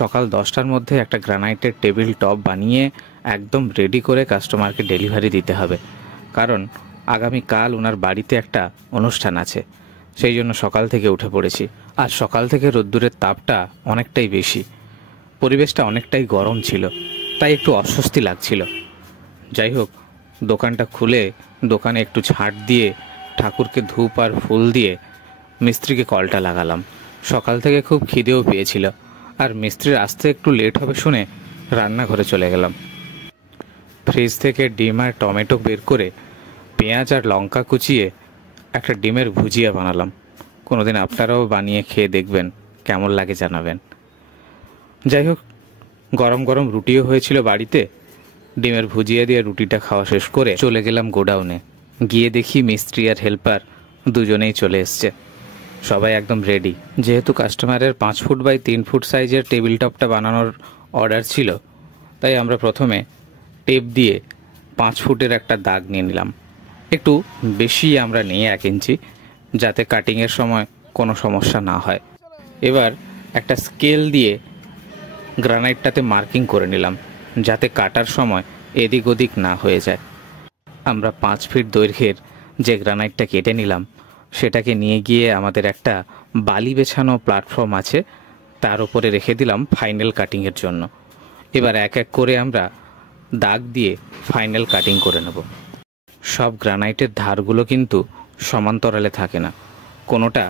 সকাল 10টার মধ্যে একটা গ্রানাইটের টেবিল টপ বানিয়ে একদম রেডি করে কাস্টমারকে ডেলিভারি দিতে হবে, কারণ আগামীকাল ওনার বাড়িতে একটা অনুষ্ঠান আছে। সেই জন্য সকাল থেকে উঠে পড়েছি। আর সকাল থেকে রোদ্দুরের তাপটা অনেকটাই বেশি, পরিবেশটা অনেকটাই গরম ছিল, তাই একটু অস্বস্তি লাগছিল। যাই হোক, দোকানটা খুলে দোকানে একটু ঝাঁট দিয়ে ঠাকুরকে ধূপ আর ফুল দিয়ে মিস্ত্রিকে কলটা লাগালাম। সকাল থেকে খুব খিদেও পেয়েছিল, আর মিস্ত্রির আসতে একটু লেট হবে শুনে রান্নাঘরে চলে গেলাম। ফ্রিজ থেকে ডিম আর টমেটো বের করে পেঁয়াজ আর লঙ্কা কুচিয়ে একটা ডিমের ভুজিয়া বানালাম। কোনোদিন আপনারাও বানিয়ে খেয়ে দেখবেন, কেমন লাগে জানাবেন। যাই হোক, গরম গরম রুটিও হয়েছিল বাড়িতে। ডিমের ভুজিয়া দিয়ে রুটিটা খাওয়া শেষ করে চলে গেলাম গোডাউনে। গিয়ে দেখি মিস্ত্রি আর হেল্পার দুজনেই চলে এসছে। সবাই একদম রেডি। যেহেতু কাস্টমারের 5 ফুট বাই 3 ফুট সাইজের টেবিল টপটা বানানোর অর্ডার ছিল, তাই আমরা প্রথমে টেপ দিয়ে 5 ফুটের একটা দাগ নিয়ে নিলাম। একটু বেশি আমরা নিই 1 ইঞ্চি, যাতে কাটিংয়ের সময় কোনো সমস্যা না হয়। এবার একটা স্কেল দিয়ে গ্রানাইটটাতে মার্কিং করে নিলাম, যাতে কাটার সময় এদিক ওদিক না হয়ে যায়। আমরা 5 ফিট দৈর্ঘ্যের যে গ্রানাইটটা কেটে নিলাম, সেটাকে নিয়ে গিয়ে আমাদের একটা বালি বেছানো প্ল্যাটফর্ম আছে, তার উপরে রেখে দিলাম ফাইনাল কাটিংয়ের জন্য। এবার এক এক করে আমরা দাগ দিয়ে ফাইনাল কাটিং করে নেব। সব গ্রানাইটের ধারগুলো কিন্তু সমান্তরালে থাকে না, কোনোটা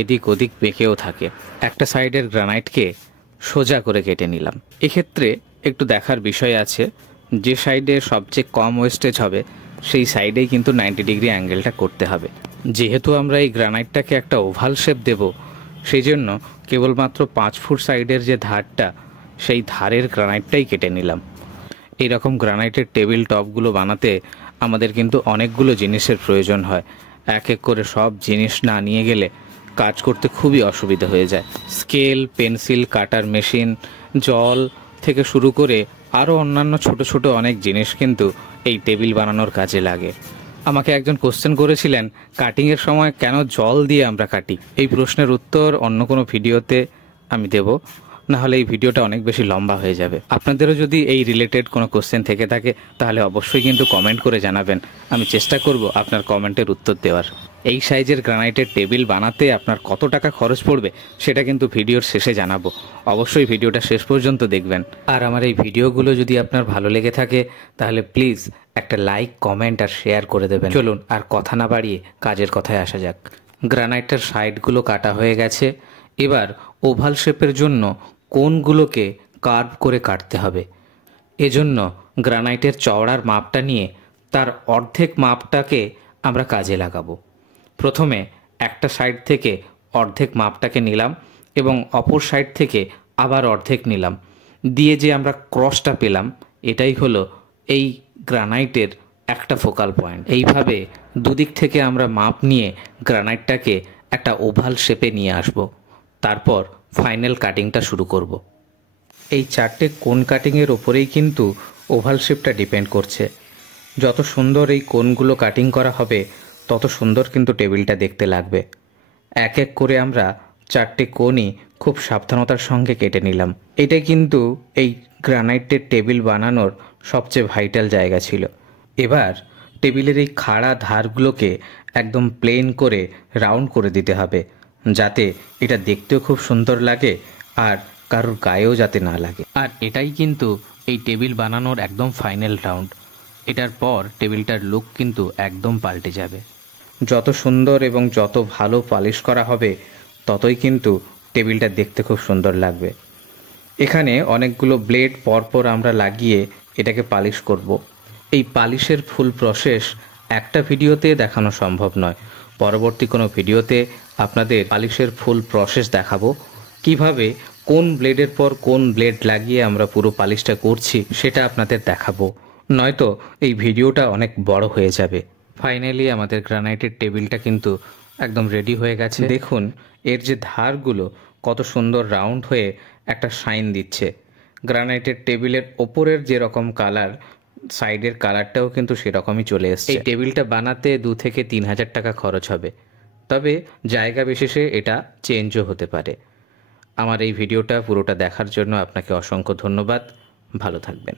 এদিক ওদিক বেঁকেও থাকে। একটা সাইডের গ্রানাইটকে সোজা করে কেটে নিলাম। এক্ষেত্রে একটু দেখার বিষয় আছে, যে সাইডে সবচেয়ে কম ওয়েস্টেজ হবে সেই সাইডেই কিন্তু 90 ডিগ্রি অ্যাঙ্গেলটা করতে হবে। যেহেতু আমরা এই গ্রানাইটটাকে একটা ওভাল শেপ দেব, সেই জন্য কেবলমাত্র 5 ফুট সাইডের যে ধারটা, সেই ধারের গ্রানাইটটাই কেটে নিলাম। এইরকম গ্রানাইটের টেবিল টপগুলো বানাতে আমাদের কিন্তু অনেকগুলো জিনিসের প্রয়োজন হয়। এক এক করে সব জিনিস না নিয়ে গেলে কাজ করতে খুবই অসুবিধা হয়ে যায়। স্কেল, পেন্সিল, কাটার মেশিন, জল থেকে শুরু করে আরও অন্যান্য ছোট ছোট অনেক জিনিস কিন্তু এই টেবিল বানানোর কাজে লাগে। আমাকে একজন কোশ্চেন করেছিলেন, কাটিংয়ের সময় কেন জল দিয়ে আমরা কাটি? এই প্রশ্নের উত্তর অন্য কোনো ভিডিওতে আমি দেব, নাহলে এই ভিডিওটা অনেক বেশি লম্বা হয়ে যাবে। আপনাদেরও যদি এই রিলেটেড কোনো কোশ্চেন থেকে থাকে, তাহলে অবশ্যই কিন্তু কমেন্ট করে জানাবেন। আমি চেষ্টা করব আপনার কমেন্টের উত্তর দেওয়ার। এই সাইজের গ্রানাইটের টেবিল বানাতে আপনার কত টাকা খরচ পড়বে সেটা কিন্তু ভিডিওর শেষে জানাবো। অবশ্যই ভিডিওটা শেষ পর্যন্ত দেখবেন। আর আমার এই ভিডিওগুলো যদি আপনার ভালো লেগে থাকে, তাহলে প্লিজ একটা লাইক, কমেন্ট আর শেয়ার করে দেবেন। চলুন আর কথা না বাড়িয়ে কাজের কথায় আসা যাক। গ্রানাইটের সাইডগুলো কাটা হয়ে গেছে। এবার ওভাল শেপের জন্য কোণগুলোকে কার্ভ করে কাটতে হবে। এজন্য গ্রানাইটের চওড়ার মাপটা নিয়ে তার অর্ধেক মাপটাকে আমরা কাজে লাগাবো। প্রথমে একটা সাইড থেকে অর্ধেক মাপটাকে নিলাম এবং অপর সাইড থেকে আবার অর্ধেক নিলাম, দিয়ে যে আমরা ক্রসটা পেলাম, এটাই হলো এই গ্রানাইটের একটা ফোকাল পয়েন্ট। এইভাবে দুদিক থেকে আমরা মাপ নিয়ে গ্রানাইটটাকে একটা ওভাল শেপে নিয়ে আসব। তারপর ফাইনাল কাটিংটা শুরু করব। এই 4টে কোণ কাটিংয়ের ওপরেই কিন্তু ওভাল শেপটা ডিপেন্ড করছে। যত সুন্দর এই কোণগুলো কাটিং করা হবে, তত সুন্দর কিন্তু টেবিলটা দেখতে লাগবে। এক এক করে আমরা 4টে কোণই খুব সাবধানতার সঙ্গে কেটে নিলাম। এটা কিন্তু এই গ্রানাইটের টেবিল বানানোর সবচেয়ে ভাইটাল জায়গা ছিল। এবার টেবিলের এই খাড়া ধারগুলোকে একদম প্লেন করে রাউন্ড করে দিতে হবে, যাতে এটা দেখতেও খুব সুন্দর লাগে আর কারোর গায়েও যাতে না লাগে। আর এটাই কিন্তু এই টেবিল বানানোর একদম ফাইনাল রাউন্ড। এটার পর টেবিলটার লুক কিন্তু একদম পাল্টে যাবে। যত সুন্দর এবং যত ভালো পালিশ করা হবে, ততই কিন্তু টেবিলটা দেখতে খুব সুন্দর লাগবে। এখানে অনেকগুলো ব্লেড পরপর আমরা লাগিয়ে এটাকে পালিশ করব। এই পালিশের ফুল প্রসেস একটা ভিডিওতে দেখানো সম্ভব নয়। পরবর্তী কোনো ভিডিওতে আপনাদের পালিশের ফুল প্রসেস দেখাবো, কিভাবে কোন ব্লেডের পর কোন ব্লেড লাগিয়ে আমরা পুরো পালিশটা করছি সেটা আপনাদের দেখাবো। নয়তো এই ভিডিওটা অনেক বড় হয়ে যাবে। ফাইনালি আমাদের গ্রানাইটের টেবিলটা কিন্তু একদম রেডি হয়ে গেছে। দেখুন এর যে ধারগুলো কত সুন্দর রাউন্ড হয়ে একটা শাইন দিচ্ছে। গ্রানাইটের টেবিলের ওপরের যেরকম কালার, সাইডের কালারটাও কিন্তু সেরকমই চলে এসছে। এই টেবিলটা বানাতে 2 থেকে 3 হাজার টাকা খরচ হবে, তবে জায়গা বিশেষে এটা চেঞ্জও হতে পারে। আমার এই ভিডিওটা পুরোটা দেখার জন্য আপনাকে অসংখ্য ধন্যবাদ। ভালো থাকবেন।